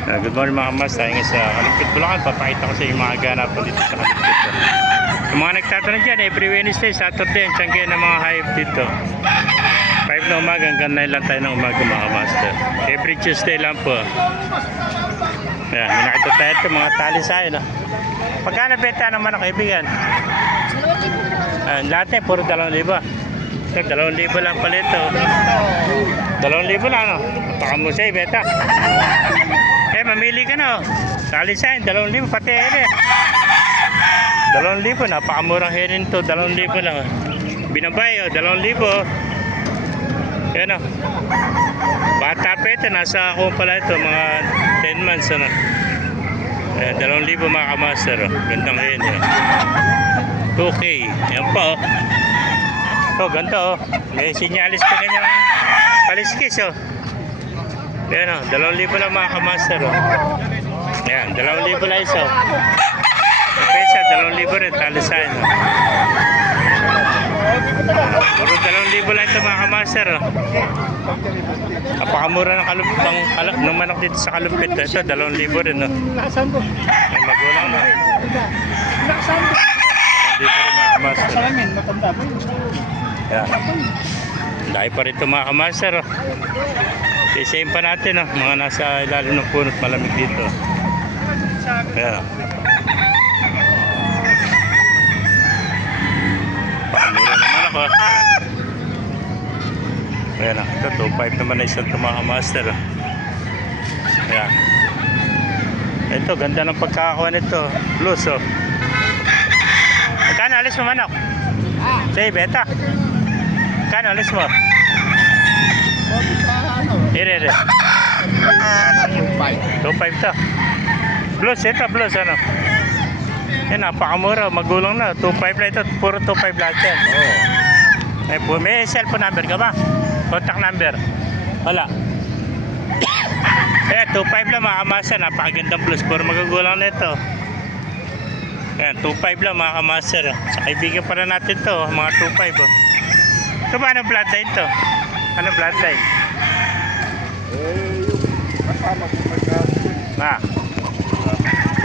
Good morning mga kamas, tayo nga sa Kalumpit, Bulacan. Papakita ko sa inyo mga ganapan dito sa Kalumpit. Yung mga nagtatanong dyan, every Wednesday, Saturday, ang tiyanggihan ng mga hayop dito. 5 na umaga, hanggang 9 lang tayo ng umaga mga master. Every Tuesday lang po. Yan, may nakita tayo ito, mga tali sa akin. Pagkano benta naman ang kaibigan? Lahat na, puro 2,000. Ito, 2,000 lang pala ito. 2,000 lang, no? Pakamusay, beta. Mamili ka na, oh. Tali sa akin, 2,000, pati hele. 2,000, napakamurang hele nito, 2,000 lang. Oh. Binabay, oh, 2,000. Yan, oh. Bata pa ito, nasa ako pala ito, mga 10 months, ano. 2,000 mga kamaster, oh. Gandang hele, oh. 2K, yan pa, oh. Ito, ganda, oh. May sinyalis pa kanyang paliskis, oh. Yan, oh, 2,000 lang mga kamaster, oh. Yan, 2,000 lang isa, oh. Pesa, 2,000 rin, talisayan, oh. Puro 2,000 lang ito mga kamaster, oh. Napakamura ng manok dito sa Kalumpit. Ito, 2,000 rin, oh. Ay, magulang, no? 2,000 rin mga kamaster. Yan. Dahil pa rin ito mga kamaster, oh. Isayin pa natin, oh. Mga nasa ilalim ng punot, malamig dito. Ayan. Pakamura naman ako. Ayan, ito 2,500 naman na isang mga master, oh. Ayan. Ito, ganda ng pagkakakuha nito. Plus, oh. Magkano alis mo manok? Say, beta. Magkano alis mo? Ire. 2,500 to. Blues, ito blues, ano? Yan, napakamura, magulang na. 2,500 lang ito, puro 2,500 lahat yan. May cellphone number ka ba? Contact number? Wala. Ayan, 2,500 lang mga kamaster, napakagandang blues, puro magugulang na ito. Ayan, 2,500 lang mga kamaster. Sa kaibigan pa na natin to, mga 2,500. Oh. Ito ba, ano bloodline to? Ano bloodline?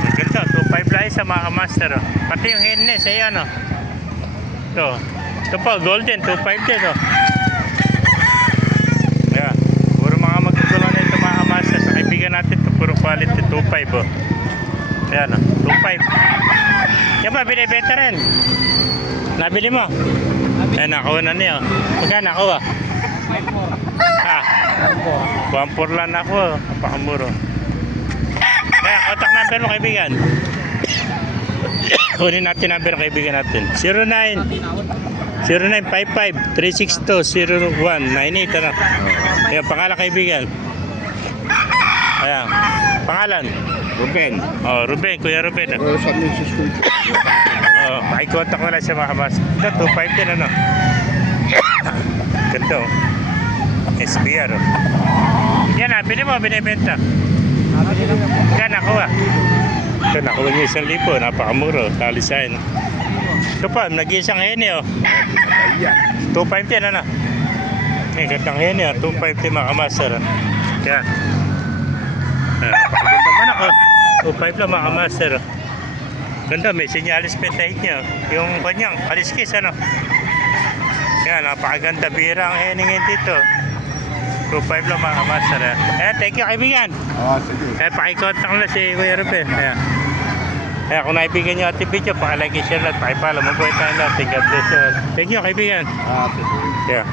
Maganda, 2,500 lang sa mga kamaster, oh. Pati yung hennes, ayan, oh. Ito po, golden, 2,500 din, oh. Ayan, puro mga magkukulang na ito mga kamaster. Sa kaibigan natin ito, puro quality, 2,500, oh. Ayan, oh, 2,500. Yan ba, binibenta rin? Nabili mo? Ayan, nakuha na niya, oh. Magkano nakuha? 1,400 lang ako, napakamuro. Kaya, contact number mo kaibigan. Kunin natin number kaibigan natin. 0955-362-0198, ano? Kaya, pangalan kaibigan. Ayan, pangalan? Ruben. Oh, Ruben, Kuya Ruben. Pakicontact mo lang siya mga kabas. Ito, 2,500 din, ano? Ganda, oh. SBR, oh. Yan, nabili mo, binibenta. Yan, nakuha. Ito, nakuha niya 1,000, napakamuro, talisayan. Ito pa, nag-iisang hene, oh. 2,500 din, ano? May gandang hene, oh. 2,500 mga kamaster, oh. Yan. Napakaganda manak, oh. 2,500 lang mga kamaster, oh. Ganda, may sinyalis petahit niya, oh. Yung kanyang kaliskis, ano? Yan, napakaganda, bira ang hene ngayon dito. 2,500 lang mga kamaster, eh. Thank you kaibigan. Sige. Pakicontact lang si Kuya Ruben. Kung naibigan nyo ating video, pakilike, share at pakipala. Mabuhay tayo natin. God bless you. Thank you kaibigan. Sige. Yeah.